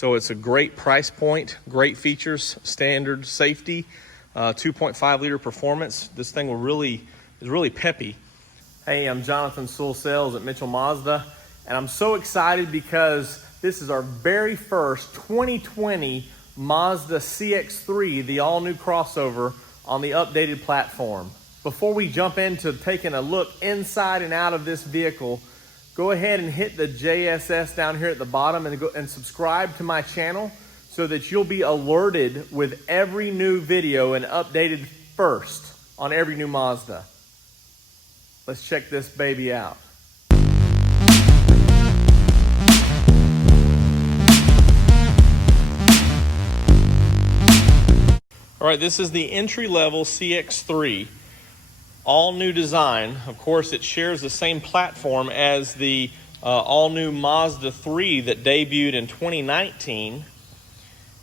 So it's a great price point, great features, standard safety, 2.5 liter performance. This thing is really peppy. Hey, I'm Jonathan Sewell Sales at Mitchell Mazda, and I'm so excited because this is our very first 2020 Mazda CX-3, the all-new crossover on the updated platform. Before we jump into taking a look inside and out of this vehicle, go ahead and hit the JSS down here at the bottom and subscribe to my channel so that you'll be alerted with every new video and updated first on every new Mazda. Let's check this baby out. All right, this is the entry-level CX-3, all new design. Of course, it shares the same platform as the all-new Mazda 3 that debuted in 2019.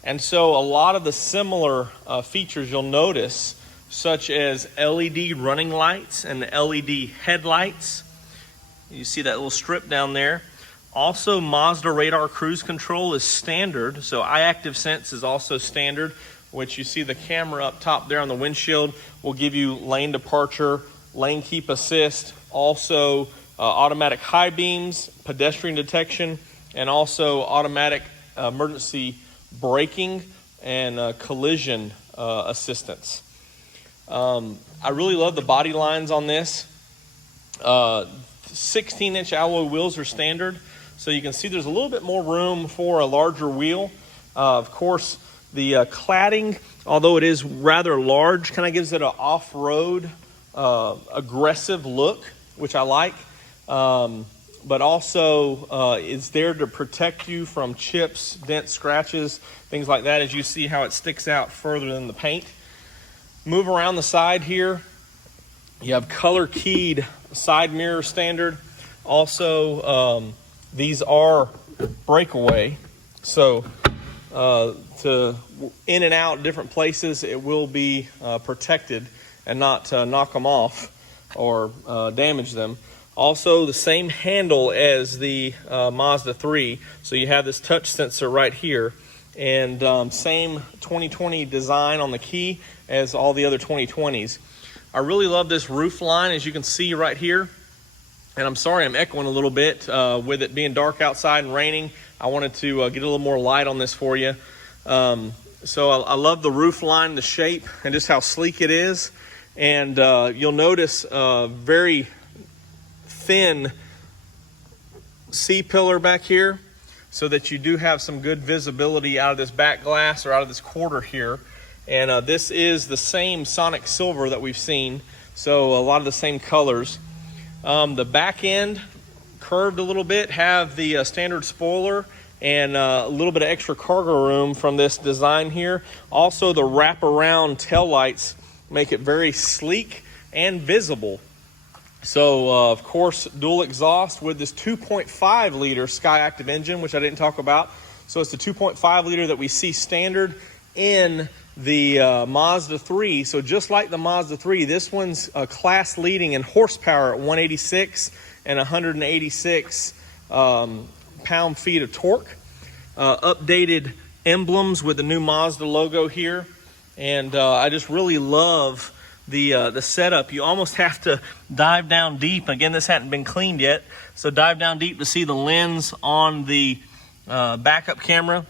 And so a lot of the similar features you'll notice, such as LED running lights and LED headlights. You see that little strip down there. Also, Mazda radar cruise control is standard, so iActive Sense is also standard, which you see the camera up top there on the windshield will give you lane departure, lane keep assist, also automatic high beams, pedestrian detection, and also automatic emergency braking and collision assistance. I really love the body lines on this. 16-inch alloy wheels are standard, so you can see there's a little bit more room for a larger wheel. Of course, the cladding, although it is rather large, kind of gives it an off-road aggressive look, which I like. But also it's there to protect you from chips, dents, scratches, things like that, as you see how it sticks out further than the paint. Move around the side here. You have color-keyed side mirror standard. Also, these are breakaway, so to in and out different places, it will be protected and not knock them off or damage them. Also, the same handle as the Mazda 3, so you have this touch sensor right here, and same 2020 design on the key as all the other 2020s. I really love this roof line, as you can see right here. And I'm sorry I'm echoing a little bit with it being dark outside and raining. I wanted to get a little more light on this for you. So I love the roof line, the shape, and just how sleek it is. And you'll notice very thin C-pillar back here, so that you do have some good visibility out of this back glass or out of this quarter here. And this is the same Sonic Silver that we've seen, so a lot of the same colors. The back end curved a little bit, have the standard spoiler and a little bit of extra cargo room from this design here. Also, the wraparound tail lights make it very sleek and visible. So, of course, dual exhaust with this 2.5 liter Skyactiv engine, which I didn't talk about. So it's the 2.5 liter that we see standard in the Mazda 3. So just like the Mazda 3, this one's class leading in horsepower at 186 and 186 pound-feet of torque. Updated emblems with the new Mazda logo here. And I just really love the setup. You almost have to dive down deep. Again, this hadn't been cleaned yet, so dive down deep to see the lens on the backup camera.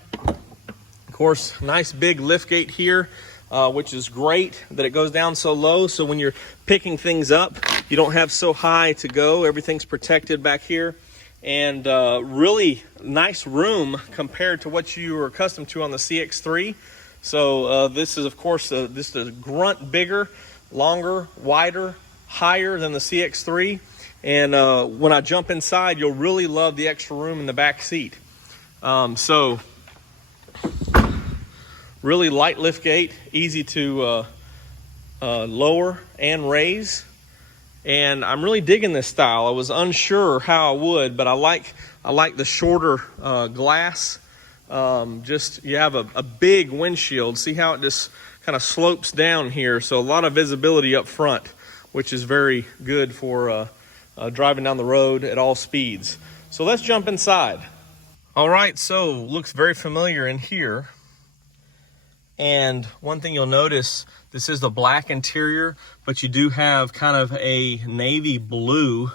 Of course, nice big lift gate here, which is great that it goes down so low, so when you're picking things up, you don't have so high to go. Everything's protected back here. And really nice room compared to what you were accustomed to on the CX-3. So this is, of course, this is a grunt bigger, longer, wider, higher than the CX-3. And when I jump inside, you'll really love the extra room in the back seat. So really light lift gate, easy to lower and raise. And I'm really digging this style. I was unsure how I would, but I like the shorter glass. Just you have a big windshield. See how it just kind of slopes down here, so a lot of visibility up front, which is very good for driving down the road at all speeds. So let's jump inside. All right, so looks very familiar in here. And one thing you'll notice, this is the black interior, but you do have kind of a navy blue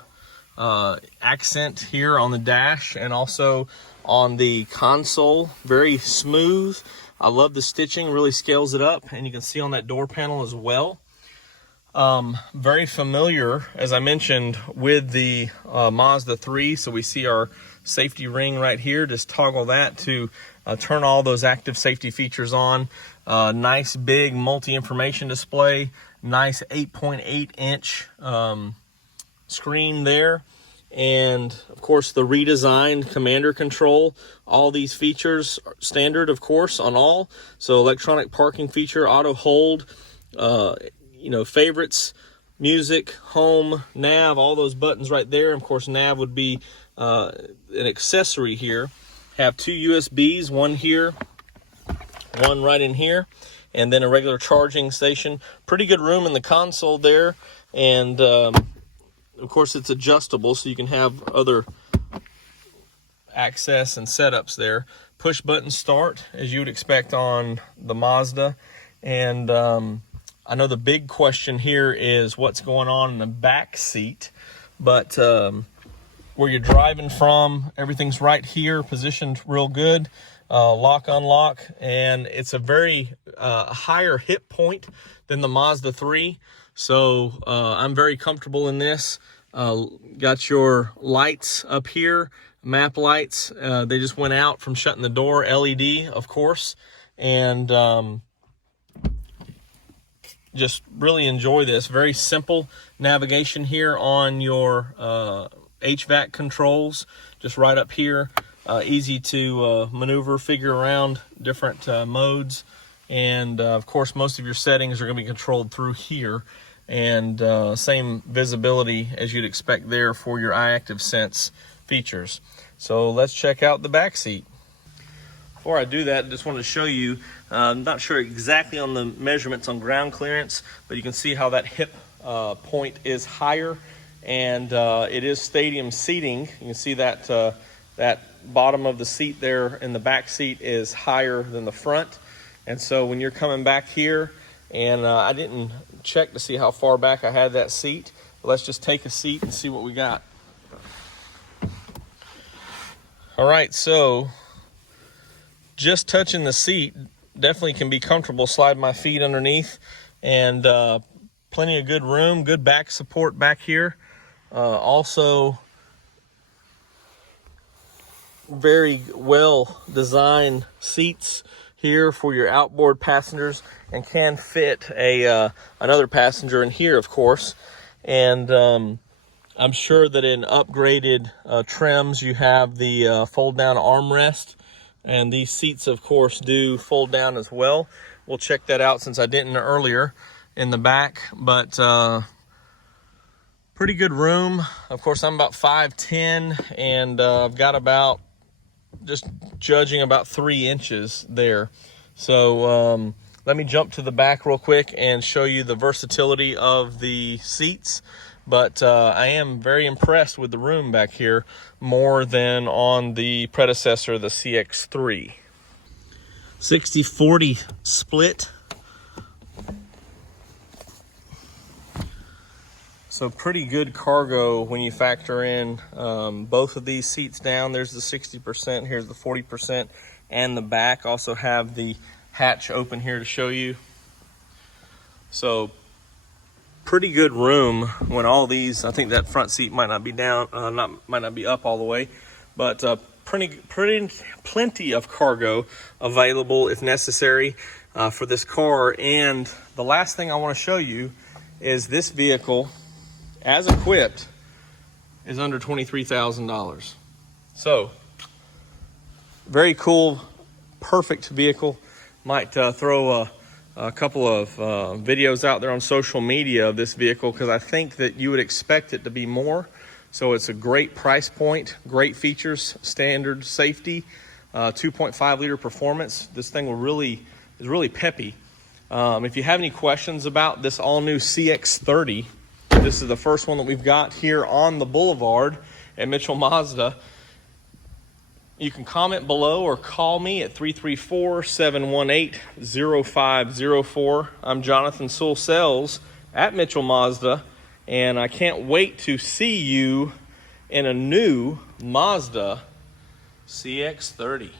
accent here on the dash and also on the console. Very smooth. I love the stitching, really scales it up, and you can see on that door panel as well. Very familiar, as I mentioned, with the Mazda 3. So we see our safety ring right here. Just toggle that to turn all those active safety features on. Nice big multi-information display. Nice 8.8 inch screen there. And of course the redesigned commander control. All these features are standard, of course, on all. So electronic parking feature, auto hold, favorites, music, home, nav, all those buttons right there. Of course, nav would be an accessory here. Have two USBs, one here, one right in here, and then a regular charging station. Pretty good room in the console there, and of course it's adjustable, so you can have other access and setups there. Push button start, as you would expect on the Mazda. And I know the big question here is what's going on in the back seat, but where you're driving from, everything's right here, positioned real good. Lock, unlock, and it's a very higher hip point than the Mazda 3. So I'm very comfortable in this. Got your lights up here, map lights. They just went out from shutting the door, LED, of course. And just really enjoy this. Very simple navigation here on your HVAC controls, just right up here. Easy to maneuver, figure around different modes. And of course, most of your settings are going to be controlled through here. And same visibility as you'd expect there for your iActiv Sense features. So let's check out the back seat. Before I do that, I just wanted to show you, I'm not sure exactly on the measurements on ground clearance, but you can see how that hip point is higher, and it is stadium seating. You can see that that bottom of the seat there in the back seat is higher than the front. And so when you're coming back here, and I didn't check to see how far back I had that seat, but let's just take a seat and see what we got. All right, so just touching the seat definitely can be comfortable. Slide my feet underneath, and plenty of good room, good back support back here. Also very well designed seats here for your outboard passengers, and can fit a another passenger in here, of course. And I'm sure that in upgraded trims you have the fold down armrest, and these seats of course do fold down as well. We'll check that out since I didn't earlier in the back. But pretty good room. Of course, I'm about 5'10", and I've got about, just judging, about 3 inches there. So let me jump to the back real quick and show you the versatility of the seats. But I am very impressed with the room back here, more than on the predecessor, the CX-3. 60-40 split. So pretty good cargo when you factor in both of these seats down. There's the 60%, here's the 40%, and the back. Also have the hatch open here to show you. So pretty good room when all these, I think that front seat might not be down, might not be up all the way, but plenty of cargo available if necessary for this car. And the last thing I want to show you is this vehicle, as equipped, is under $23,000. So very cool, perfect vehicle. Might throw a couple of videos out there on social media of this vehicle, because I think that you would expect it to be more. So it's a great price point, great features, standard safety, 2.5 liter performance. This thing is really peppy. If you have any questions about this all new CX-30, this is the first one that we've got here on the boulevard at Mitchell Mazda. You can comment below or call me at 334-718-0504. I'm Jonathan Sewell at Mitchell Mazda, and I can't wait to see you in a new Mazda CX-30.